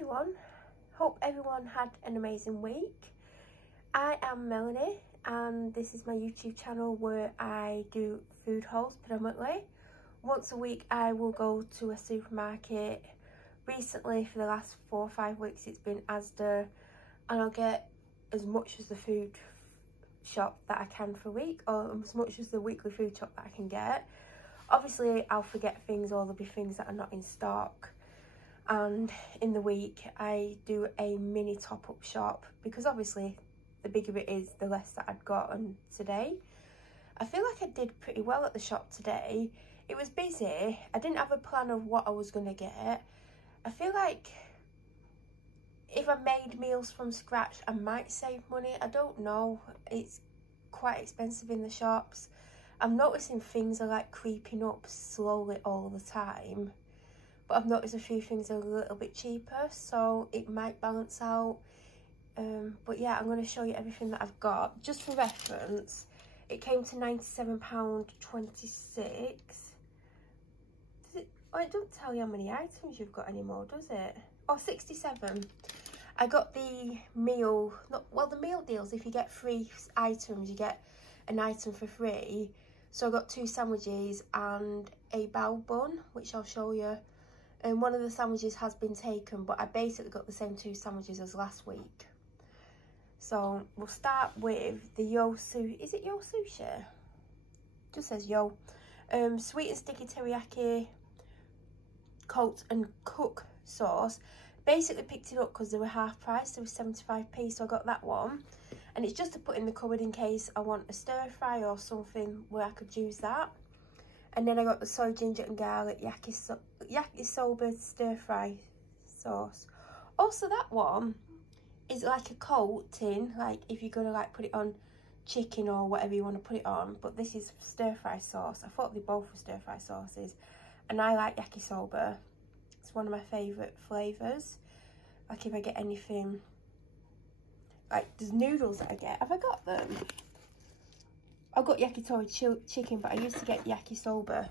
everyone, hope everyone had an amazing week. I am Melanie and this is my YouTube channel where I do food hauls predominantly. Once a week I will go to a supermarket. Recently for the last 4 or 5 weeks it's been Asda, and I'll get as much as the food shop that I can for a week, or as much as the weekly food shop that I can get. Obviously I'll forget things, or there'll be things that are not in stock. And in the week I do a mini top-up shop, because obviously the bigger it is the less that I'd gotten today. I feel like I did pretty well at the shop today. It was busy. I didn't have a plan of what I was going to get. I feel like if I made meals from scratch I might save money. I don't know. It's quite expensive in the shops. I'm noticing things are like creeping up slowly all the time. But I've noticed a few things are a little bit cheaper, so it might balance out. But yeah, I'm going to show you everything that I've got. Just for reference, it came to £97.26. Oh, it doesn't tell you how many items you've got anymore, does it? Oh, 67. I got the meal, the meal deals. If you get 3 items, you get an item for free. So I got 2 sandwiches and a bao bun, which I'll show you. And one of the sandwiches has been taken, but I basically got the same 2 sandwiches as last week. So we'll start with the Yo Sushi. Is it Yo Sushi? Just says Yo. Sweet and sticky teriyaki, coat and cook sauce. Basically picked it up because they were half price. They were 75p, so I got that one. And it's just to put in the cupboard in case I want a stir fry or something where I could use that. And then I got the soy, ginger and garlic yakisoba stir fry sauce. Also that one is like a coating, like if you're gonna like put it on chicken or whatever you want to put it on. But this is stir fry sauce. I thought they both were stir fry sauces. And I like yakisoba. It's one of my favourite flavours. Like if I get anything, like there's noodles that I get. Have I got them? I got yakitori chicken, but I used to get yakisoba.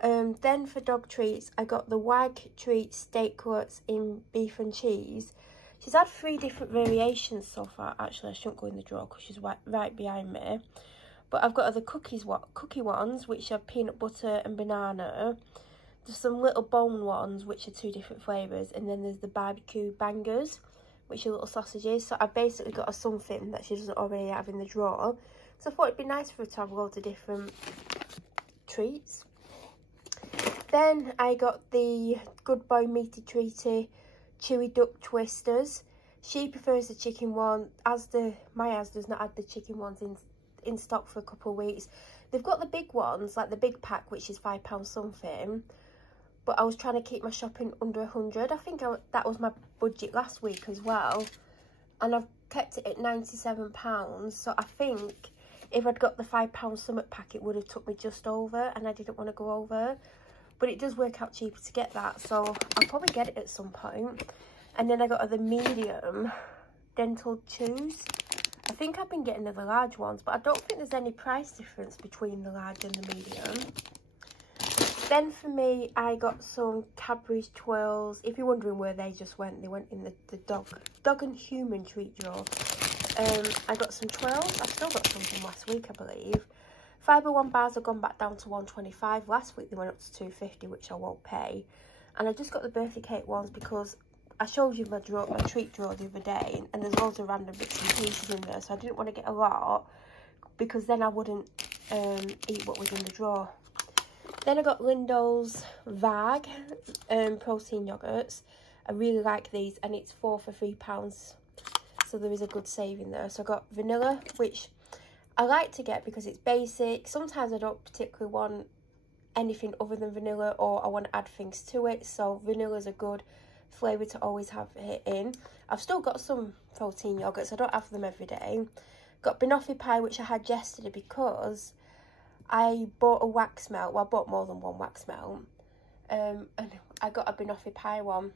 Then for dog treats, I got the Wag treat steak cutlets in beef and cheese. She's had 3 different variations so far. Actually, I shouldn't go in the drawer because she's right behind me. But I've got the cookie ones, which are peanut butter and banana. There's some little bone ones, which are 2 different flavours. And then there's the barbecue bangers, which are little sausages. So I've basically got something that she doesn't already have in the drawer. So I thought it'd be nice for her to have loads of different treats. Then I got the Good Boy Meaty Treaty Chewy Duck Twisters. She prefers the chicken one. My Asda's not had the chicken ones in stock for a couple of weeks. They've got the big ones, like the big pack, which is £5 something. But I was trying to keep my shopping under 100. I think that was my budget last week as well. And I've kept it at £97. So I think if I'd got the £5 summit pack, it would have took me just over, and I didn't want to go over. But it does work out cheaper to get that, so I'll probably get it at some point. And then I got the medium dental chews. I think I've been getting the large ones, but I don't think there's any price difference between the large and the medium. Then for me, I got some Cadbury's twirls. If you're wondering where they just went, they went in the dog and human treat drawer. I got some twirls. I've still got some from last week, I believe. Fibre One bars have gone back down to £1.25. Last week they went up to £2.50, which I won't pay. And I just got the birthday cake ones because I showed you my treat drawer the other day, and there's loads of random bits and pieces in there, so I didn't want to get a lot because then I wouldn't eat what was in the drawer. Then I got Lindo's Vag protein yogurts. I really like these, and it's 4 for £3. So there is a good saving there. So I got vanilla, which I like to get because it's basic. Sometimes I don't particularly want anything other than vanilla, or I want to add things to it. So vanilla is a good flavour to always have it in. I've still got some protein yogurts. I don't have them every day. Got banoffee pie, which I had yesterday because I bought a wax melt. Well, I bought more than one wax melt. And I got a banoffee pie one.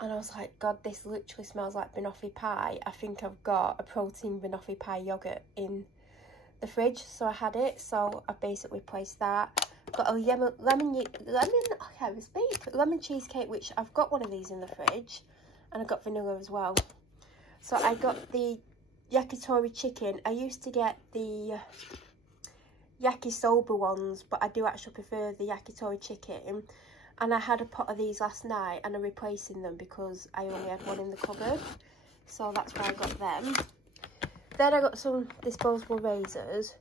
And I was like, God, this literally smells like banoffee pie. I think I've got a protein banoffee pie yoghurt in the fridge. So I had it. So I basically placed that. Got a lemon cheesecake, which I've got one of these in the fridge. and I got vanilla as well. So I got the yakitori chicken. I used to get the yakisoba ones, but I do actually prefer the yakitori chicken. And I had a pot of these last night and I'm replacing them because I only had one in the cupboard. So that's why I got them. Then I got some disposable razors.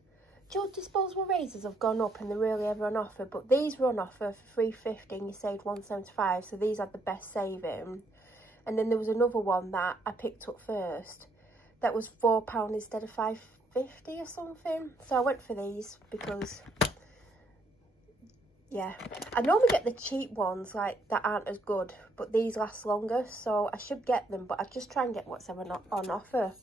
Do you know, disposable razors have gone up and they're really ever on offer, but these were on offer for $3.50 and you saved $1.75, so these had the best saving. And then there was another one that I picked up first that was £4 instead of $5.50 or something. So I went for these because, yeah, I normally get the cheap ones like that aren't as good, but these last longer, so I should get them, but I just try and get what's ever on offer.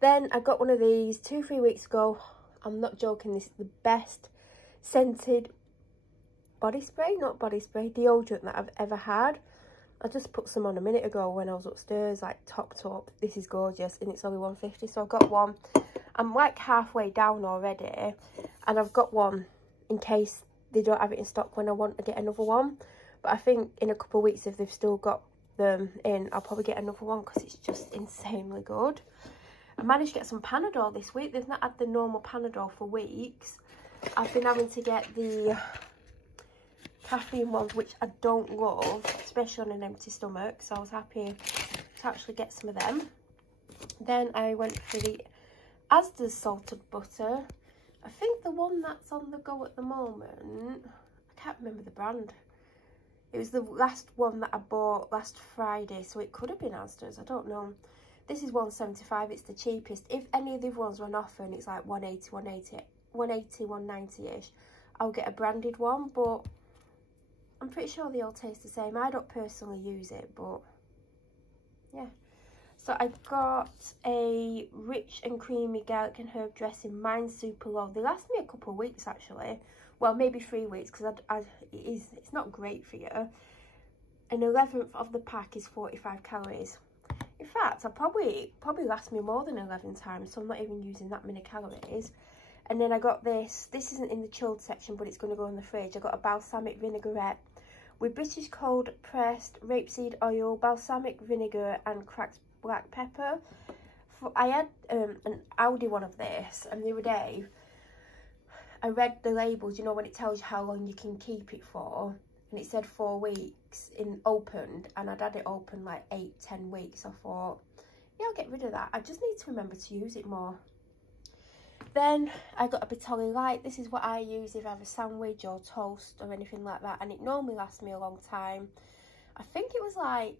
Then I got one of these 2-3 weeks ago. I'm not joking, this is the best scented body spray, not body spray, deodorant that I've ever had. I just put some on a minute ago when I was upstairs, like topped up. This is gorgeous and it's only $1.50, so I've got one. I'm like halfway down already and I've got one in case they don't have it in stock when I want to get another one. But I think in a couple of weeks, if they've still got them in, I'll probably get another one because it's just insanely good. I managed to get some Panadol this week. They've not had the normal Panadol for weeks. I've been having to get the caffeine ones, which I don't love, especially on an empty stomach. So I was happy to actually get some of them. Then I went for the Asda salted butter. I think the one that's on the go at the moment, I can't remember the brand. It was the last one that I bought last Friday, so it could have been Asda's, I don't know. This is $1.75, it's the cheapest. If any of the other ones are on offer and it's like $1.90, $1.90-ish, I'll get a branded one, but I'm pretty sure they all taste the same. I don't personally use it, but yeah. So I got a rich and creamy garlic and herb dressing. Mine's super low. They last me a couple of weeks actually. Well, maybe 3 weeks because it's not great for you. An 11th of the pack is 45 calories. In fact, I'll probably last me more than 11 times, so I'm not even using that many calories. And then I got this. This isn't in the chilled section, but it's going to go in the fridge. I got a balsamic vinaigrette with British cold pressed rapeseed oil, balsamic vinegar, and cracked black pepper. I had an Aldi one of this, and the other day I read the labels, you know, when it tells you how long you can keep it for. And it said 4 weeks in opened, and I'd had it open like 8-10 weeks. I thought, yeah, I'll get rid of that. I just need to remember to use it more. Then I got a Bitoli Light. This is what I use if I have a sandwich or toast or anything like that, and it normally lasts me a long time. I think it was like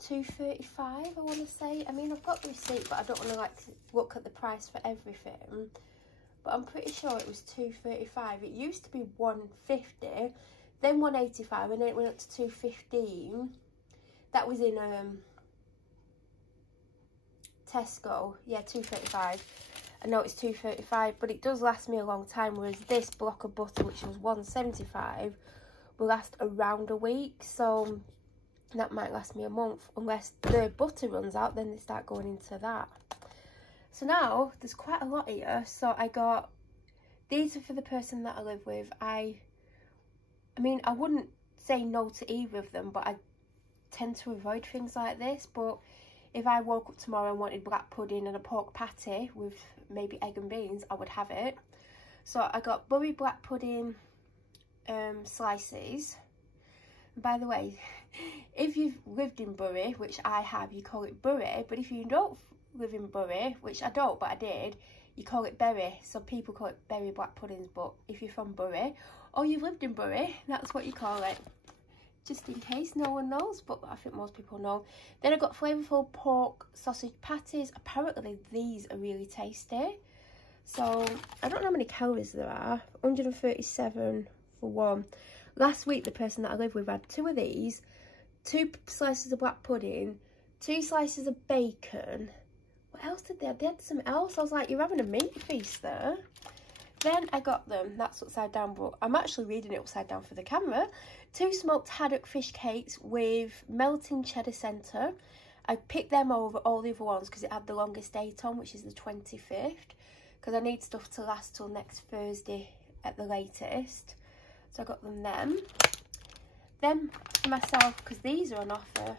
$2.35, I want to say. I mean, I've got the receipt, but I don't want to like look at the price for everything. But I'm pretty sure it was $2.35. It used to be $1.50. Then $1.85, and then it went up to $2.15. That was in Tesco. Yeah, $2.35. I know it's $2.35, but it does last me a long time. Whereas this block of butter, which was $1.75, will last around a week. So that might last me a month, unless the butter runs out. Then they start going into that. So now there's quite a lot here. So I got these are for the person that I live with. I mean, I wouldn't say no to either of them, but I tend to avoid things like this. But if I woke up tomorrow and wanted black pudding and a pork patty with maybe egg and beans, I would have it. So I got Bury black pudding slices. And by the way, if you've lived in Bury, which I have, you call it Bury. But if you don't live in Bury, which I don't, but I did, you call it Berry. So people call it Berry black puddings. But if you're from Bury, or you've lived in Bury, that's what you call it. Just in case no one knows, but I think most people know. Then I got flavourful pork sausage patties. Apparently these are really tasty. So I don't know how many calories there are. 137 for one. Last week the person that I live with had 2 of these, 2 slices of black pudding, 2 slices of bacon. What else did they have? They had something else. I was like, you're having a meat feast there. Then I got them, that's upside down, but I'm actually reading it upside down for the camera. 2 smoked haddock fish cakes with melting cheddar centre. I picked them over all the other ones because it had the longest date on, which is the 25th. Because I need stuff to last till next Thursday at the latest. So I got them then. Then for myself, because these are on offer,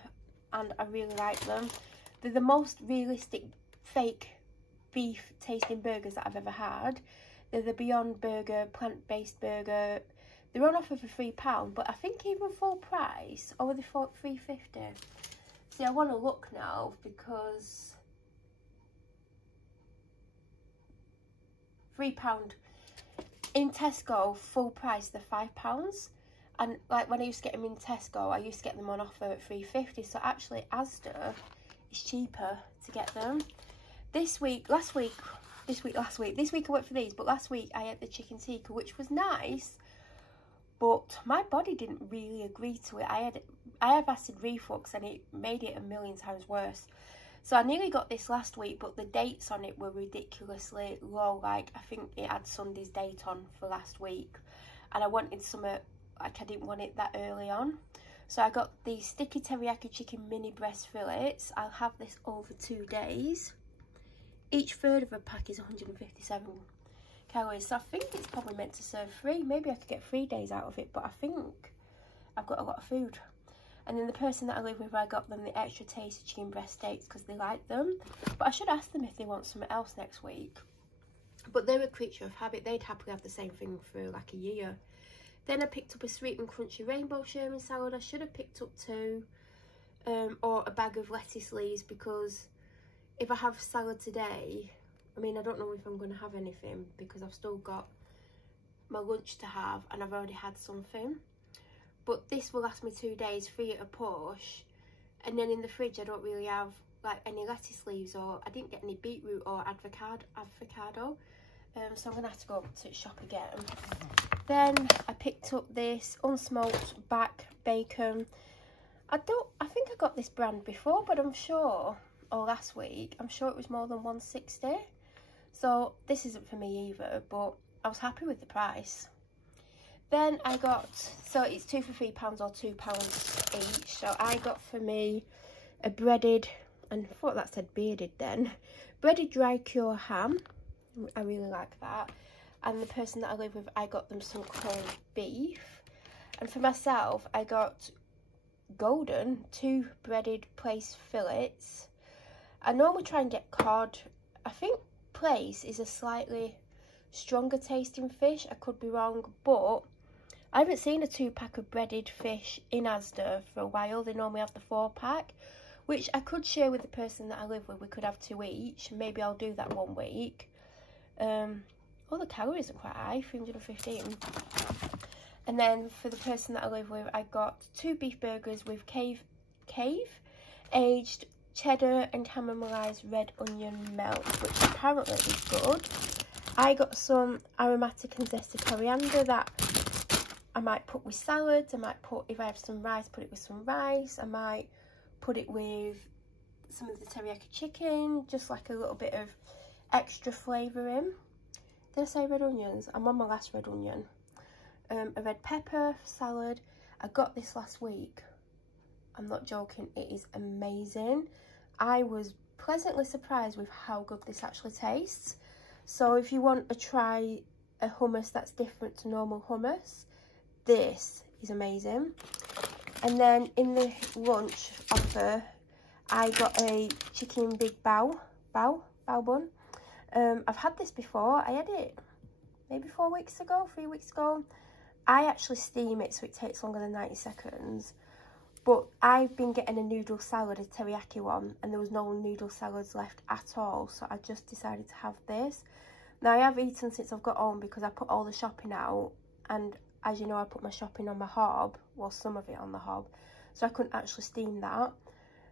and I really like them. They're the most realistic fake beef tasting burgers that I've ever had. They're the Beyond Burger, plant-based burger. They're on offer for £3, but I think even full price, or were they for £3.50? See, I want to look now because £3 in Tesco full price. They're £5, and like when I used to get them in Tesco, I used to get them on offer at £3.50. So actually, Asda is cheaper to get them. This week I went for these, but last week I ate the chicken tikka, which was nice, but my body didn't really agree to it. I have acid reflux, and it made it a million times worse. So I nearly got this last week, but the dates on it were ridiculously low. Like, I think it had Sunday's date on for last week, and I wanted something, like, I didn't want it that early on. So I got the sticky teriyaki chicken mini breast fillets. I'll have this over 2 days. Each third of a pack is 157 calories, so I think it's probably meant to serve 3. Maybe I could get 3 days out of it, but I think I've got a lot of food. And then the person that I live with, I got them the extra tasty chicken breast steaks because they like them. But I should ask them if they want something else next week. But they're a creature of habit. They'd happily have the same thing for like a year. Then I picked up a sweet and crunchy rainbow Sherman salad. I should have picked up 2, or a bag of lettuce leaves, because if I have salad today, I mean, I don't know if I'm going to have anything because I've still got my lunch to have and I've already had something. But this will last me 2 days, 3 at a push. And then in the fridge, I don't really have like any lettuce leaves, or I didn't get any beetroot or avocado. So I'm going to have to go to shop again. Then I picked up this unsmoked back bacon. I think I got this brand before, but I'm sure, or last week, I'm sure it was more than 160. So this isn't for me either, but I was happy with the price. Then I got, so it's 2 for £3 or £2 each. So I got for me a breaded, and I thought that said bearded then, breaded dry cure ham. I really like that. And the person that I live with, I got them some corned beef. And for myself, I got golden 2 breaded place fillets. I normally try and get cod. I think place is a slightly stronger tasting fish. I could be wrong, but I haven't seen a 2-pack of breaded fish in Asda for a while. They normally have the 4-pack, which I could share with the person that I live with. We could have 2 each. Maybe I'll do that one week. All the calories are quite high, 315. And then for the person that I live with, I got 2 beef burgers with cave aged cheddar and caramelised red onion melt, which apparently is good. I got some aromatic and zesty coriander that I might put with salads. I might put, if I have some rice, put it with some rice. I might put it with some of the teriyaki chicken, just like a little bit of extra flavour in. Did I say red onions? I'm on my last red onion. A red pepper salad. I got this last week. I'm not joking, it is amazing. I was pleasantly surprised with how good this actually tastes. So if you want to try a hummus that's different to normal hummus, this is amazing. And then in the lunch offer, I got a chicken big bao bun. I've had this before. I had it maybe 3 weeks ago. I actually steam it, so it takes longer than 90 seconds. But I've been getting a noodle salad, a teriyaki one, and there was no noodle salads left at all. So I just decided to have this. Now, I have eaten since I've got home because I put all the shopping out. And as you know, I put my shopping on my hob. Well, some of it on the hob. So I couldn't actually steam that.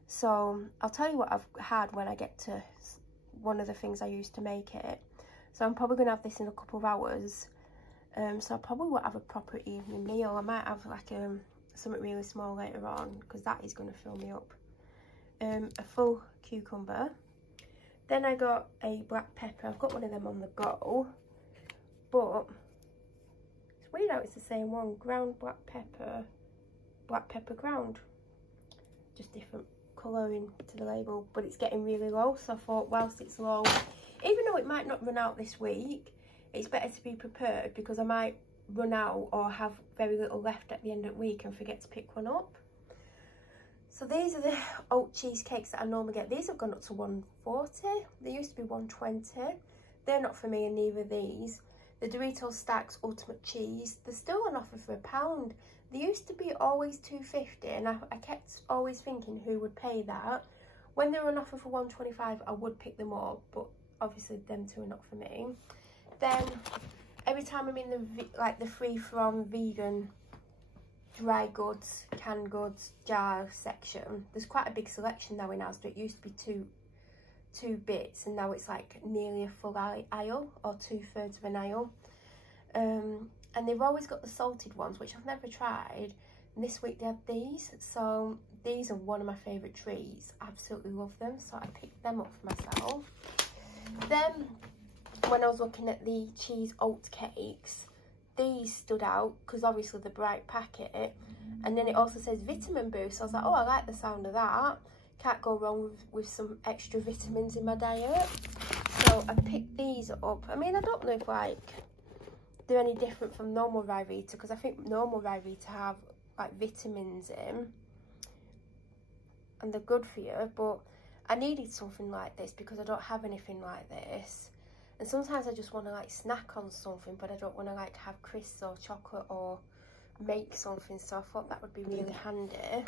So I'll tell you what I've had when I get to one of the things I used to make it. So I'm probably going to have this in a couple of hours. So I probably won't have a proper evening meal. I might have like something really small later on, because that is going to fill me up. A full cucumber. Then I got a black pepper. I've got one of them on the go, but it's weird how it's the same one. Ground black pepper ground, just different colouring to the label, but it's getting really low. So I thought, whilst it's low, even though it might not run out this week, it's better to be prepared, because I might run out or have very little left at the end of the week and forget to pick one up. So these are the oat cheesecakes that I normally get. These have gone up to 140. They used to be 120. They're not for me, and neither are these. The Doritos Stacks Ultimate Cheese, they're still on offer for £1. They used to be always $2.50, and I kept always thinking who would pay that. When they were on offer for $1.25, I would pick them up, but obviously them two are not for me. Then every time I'm in the free from vegan dry goods, canned goods, jar section, there's quite a big selection now in Asda. It used to be two bits, and now it's like nearly a full aisle, or 2/3 of an aisle. And they've always got the salted ones, which I've never tried, and this week they had these. So these are one of my favourite treats. I absolutely love them, so I picked them up for myself. Then when I was looking at the cheese oat cakes, these stood out because obviously the bright packet, and then it also says vitamin boost. So I was like, oh, I like the sound of that. Can't go wrong with some extra vitamins in my diet. So I picked these up. I mean, I don't know if like they're any different from normal Ryvita, because I think normal Ryvita have like vitamins in and they're good for you, but I needed something like this because I don't have anything like this. And sometimes I just want to like snack on something, but I don't want to like have crisps or chocolate or make something, so I thought that would be really handy.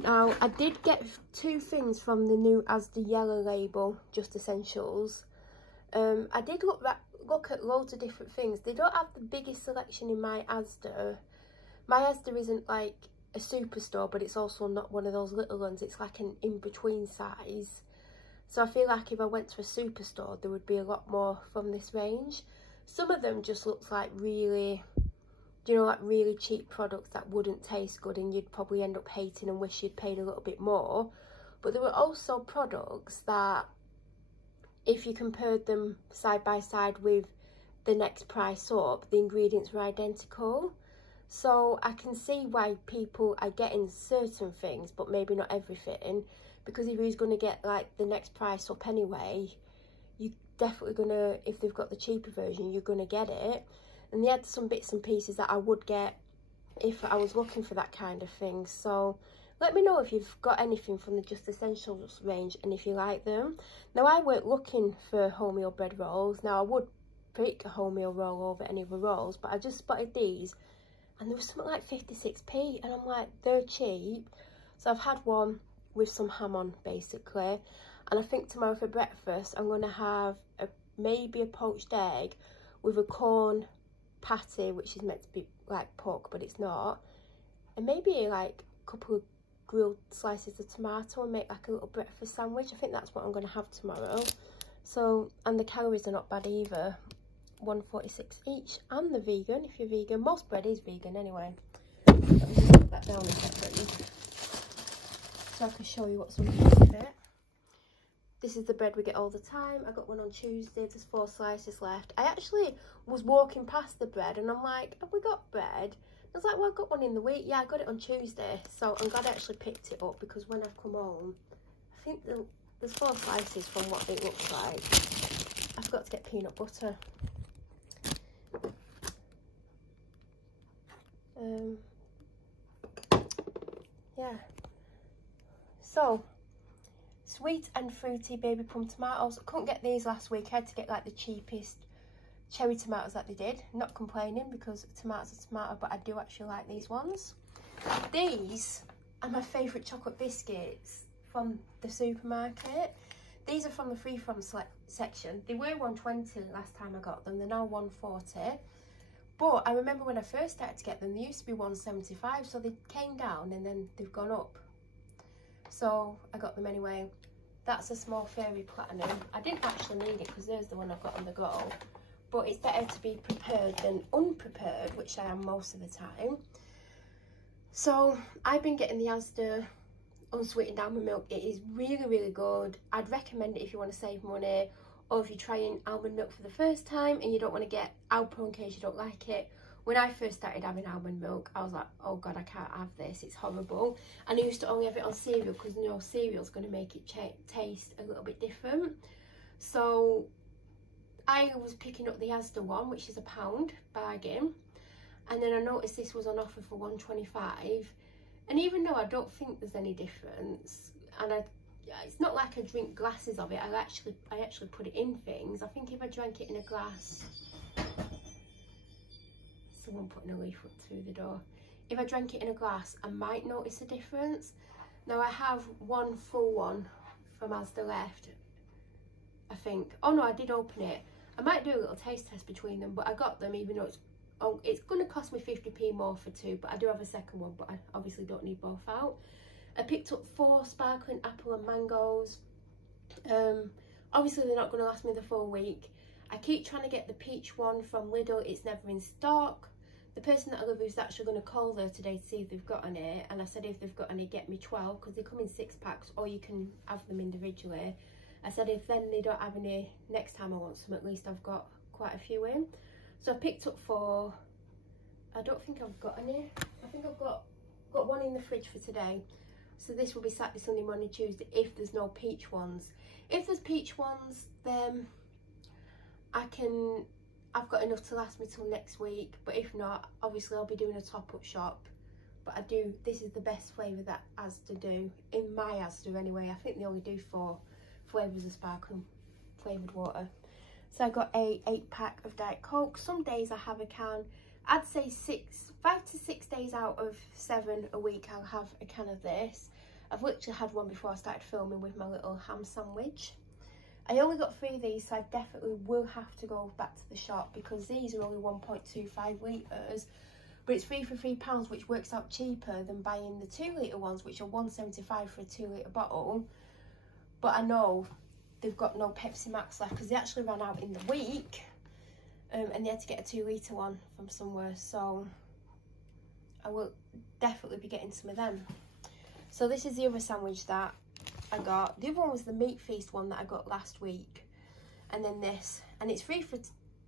Now I did get 2 things from the new Asda yellow label, Just Essentials. I did look at loads of different things. They don't have the biggest selection in my Asda. My Asda isn't like a superstore, but it's also not one of those little ones. It's like an in-between size. So I feel like if I went to a superstore, there would be a lot more from this range. Some of them just looks like really, you know, like really cheap products that wouldn't taste good, and you'd probably end up hating and wish you'd paid a little bit more. But there were also products that, if you compared them side by side with the next price up, the ingredients were identical. So I can see why people are getting certain things, but maybe not everything. Because if you're going to get like the next price up anyway, you're definitely going to, if they've got the cheaper version, you're going to get it. And they had some bits and pieces that I would get if I was looking for that kind of thing. So let me know if you've got anything from the Just Essentials range and if you like them. Now I weren't looking for wholemeal bread rolls. Now I would pick a wholemeal roll over any other rolls, but I just spotted these and there was something like 56p, and I'm like, they're cheap. So I've had one with some ham on basically, and I think tomorrow for breakfast I'm going to have maybe a poached egg with a corn patty, which is meant to be like pork but it's not, and maybe like a couple of grilled slices of tomato, and make like a little breakfast sandwich. I think that's what I'm going to have tomorrow. So, and the calories are not bad either, 146 each, and the vegan if you're vegan. Most bread is vegan anyway. Let me just put that down a second so I can show you what's underneath it. This is the bread we get all the time. I got one on Tuesday. There's 4 slices left. I actually was walking past the bread and I'm like, have we got bread? I was like, well, I got one in the week. Yeah, I got it on Tuesday. So I'm glad I actually picked it up, because when I've come home, I think there's 4 slices from what it looks like. I forgot to get peanut butter. Yeah. So, sweet and fruity baby plum tomatoes. I couldn't get these last week. I had to get like the cheapest cherry tomatoes that they did. Not complaining, because tomatoes are tomato, but I do actually like these ones. These are my favourite chocolate biscuits from the supermarket. These are from the free from section. They were 120 last time I got them. They're now 140. But I remember when I first started to get them, they used to be 175. So they came down and then they've gone up. So I got them anyway. That's a small fairy platinum. I didn't actually need it because there's the one I've got on the go. But it's better to be prepared than unprepared, which I am most of the time. So I've been getting the Asda unsweetened almond milk. It is really, really good. I'd recommend it if you want to save money, or if you're trying almond milk for the first time and you don't want to get Alpro in case you don't like it. When I first started having almond milk, I was like, oh God, I can't have this. It's horrible. And I used to only have it on cereal because, you know, cereal's going to make it taste a little bit different. So I was picking up the Asda one, which is £1 bargain. And then I noticed this was on offer for 125. And even though I don't think there's any difference, and it's not like I drink glasses of it, I actually put it in things. I think if I drank it in a glass, someone putting a leaflet through the door. If I drank it in a glass, I might notice a difference. Now I have one full one from Asda left, I think. Oh no, I did open it. I might do a little taste test between them, but I got them even though it's going to cost me 50p more for 2, but I do have a second one, but I obviously don't need both out. I picked up 4 sparkling apple and mangoes. Obviously they're not going to last me the full week. I keep trying to get the peach one from Lidl, it's never in stock. The person that I live with is actually going to call there today to see if they've got any, and I said if they've got any, get me 12, because they come in 6 packs, or you can have them individually. I said if then they don't have any, next time I want some, at least I've got quite a few in. So I picked up 4. I don't think I've got any. I think I've got one in the fridge for today. So this will be Saturday, Sunday, Monday, Tuesday if there's no peach ones. If there's peach ones, then I've got enough to last me till next week. But if not, obviously I'll be doing a top-up shop. But this is the best flavour that Asda do, in my Asda anyway. I think they only do 4 flavours of sparkling flavoured water. So I got a 8-pack of Diet Coke. Some days I have a can. I'd say 5 to 6 days out of 7 a week I'll have a can of this. I've literally had one before I started filming with my little ham sandwich. I only got 3 of these, so I definitely will have to go back to the shop because these are only 1.25 litres. But it's 3 for £3, which works out cheaper than buying the 2 litre ones, which are £1.75 for a 2 litre bottle. But I know they've got no Pepsi Max left because they actually ran out in the week. And they had to get a 2 litre one from somewhere, so I will definitely be getting some of them. So this is the other sandwich that I got. The other one was the Meat Feast one that I got last week, and then this, and it's 3 for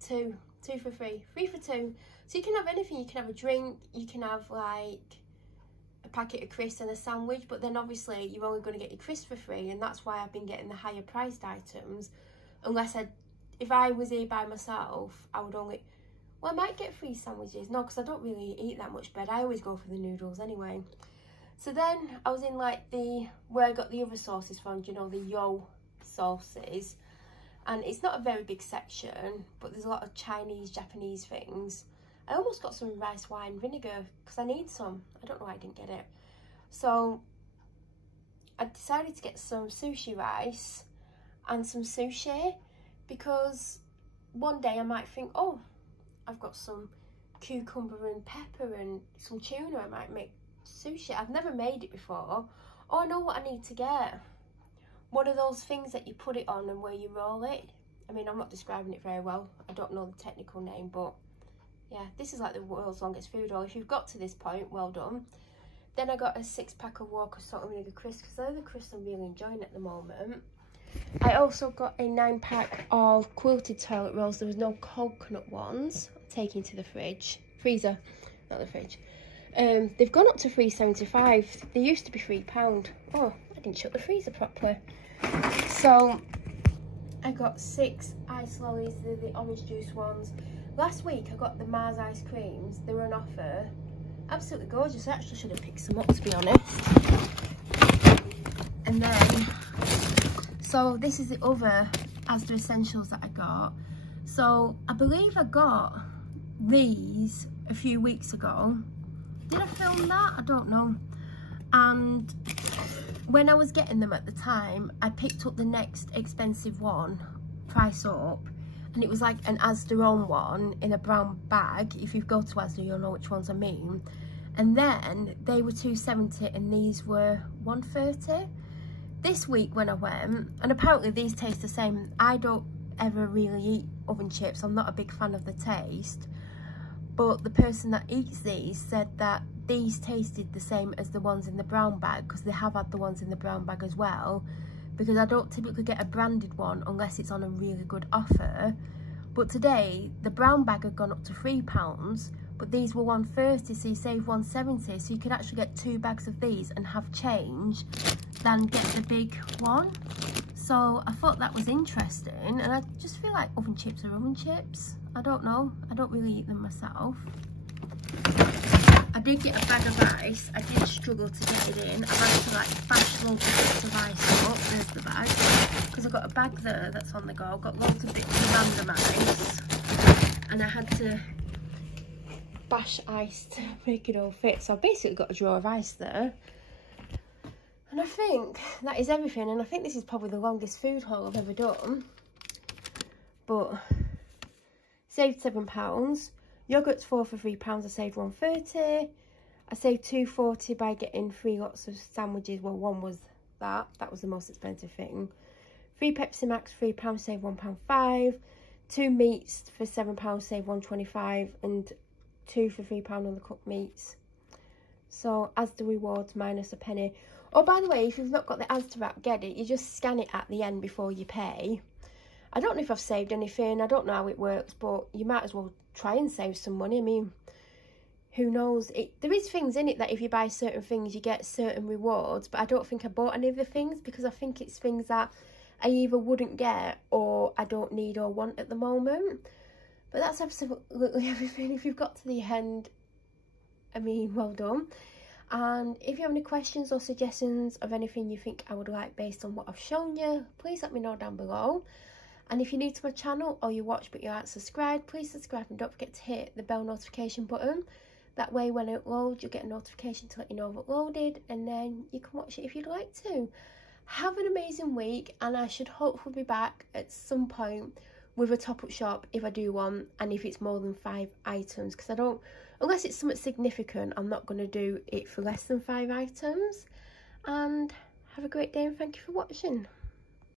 2, 2 for 3, 3 for 2. So you can have anything. You can have a drink, you can have like a packet of crisps and a sandwich, but then obviously you're only going to get your crisps for free, and that's why I've been getting the higher priced items. Unless if I was here by myself, I would only, well, I might get 3 sandwiches. No, because I don't really eat that much bread. I always go for the noodles anyway. So then I was in like where I got the other sauces from, you know, the Yo sauces. And it's not a very big section, but there's a lot of Chinese, Japanese things. I almost got some rice wine vinegar because I need some. I don't know why I didn't get it. So I decided to get some sushi rice and some sushi, because one day I might think, oh, I've got some cucumber and pepper and some tuna, I might make sushi. I've never made it before. Oh, I know what I need to get. One of those things that you put it on and where you roll it. I mean, I'm not describing it very well. I don't know the technical name, but yeah, this is like the world's longest food haul. If you've got to this point, well done. Then I got a 6-pack of Walker salt and vinegar crisps, because they're the crisps I'm really enjoying at the moment. I also got a 9-pack of quilted toilet rolls. There was no coconut ones. I'm taking to the freezer, not the fridge. They've gone up to £3.75. They used to be £3. Oh, I didn't shut the freezer properly. So I got 6 ice lollies. They're the orange juice ones. Last week I got the Mars ice creams. They were on offer. Absolutely gorgeous. I actually should have picked some up, to be honest. And then, so this is the other Asda Essentials that I got. So I believe I got these a few weeks ago. Did I film that? I don't know. And when I was getting them at the time, I picked up the next expensive one, price up, and it was like an Asda own one in a brown bag. If you go to Asda, you'll know which ones I mean. And then they were £2.70 and these were £1.30. This week when I went, and apparently these taste the same. I don't ever really eat oven chips. I'm not a big fan of the taste. But the person that eats these said that these tasted the same as the ones in the brown bag, because they have had the ones in the brown bag as well. Because I don't typically get a branded one unless it's on a really good offer. But today, the brown bag had gone up to £3, but these were £1.30, so you save £1.70. So you could actually get 2 bags of these and have change than get the big one. So I thought that was interesting, and I just feel like oven chips are oven chips. I don't know. I don't really eat them myself. I did get a bag of ice. I did struggle to get it in. I've had to like bash loads of bits of ice up. There's the bag. Because I've got a bag there that's on the go. I've got loads of bits of random ice. And I had to bash ice to make it all fit. So I basically got a drawer of ice there. And I think that is everything. And I think this is probably the longest food haul I've ever done. But saved £7. Yogurt's 4 for £3. I saved £1.30. I saved £2.40 by getting 3 lots of sandwiches. Well, one was that. That was the most expensive thing. 3 Pepsi Max, £3, saved £1.05. 2 meats for £7, saved £1.25. And 2 for £3 on the cooked meats. So Asda rewards minus a penny. Oh, by the way, if you've not got the Asda app, get it. You just scan it at the end before you pay. I don't know if I've saved anything. I don't know how it works, but you might as well try and save some money. I mean, who knows? There is things in it that if you buy certain things, you get certain rewards. But I don't think I bought any of the things because I think it's things that I either wouldn't get or I don't need or want at the moment. But that's absolutely everything. If you've got to the end, I mean, well done. And if you have any questions or suggestions of anything you think I would like based on what I've shown you, please let me know down below. And if you're new to my channel or you watch but you aren't subscribed, please subscribe and don't forget to hit the bell notification button. That way when it uploads, you'll get a notification to let you know I've uploaded, and then you can watch it if you'd like to. Have an amazing week, and I should hopefully be back at some point with a top-up shop if I do one, and if it's more than 5 items, because I don't, unless it's something significant, I'm not going to do it for less than 5 items. And have a great day and thank you for watching.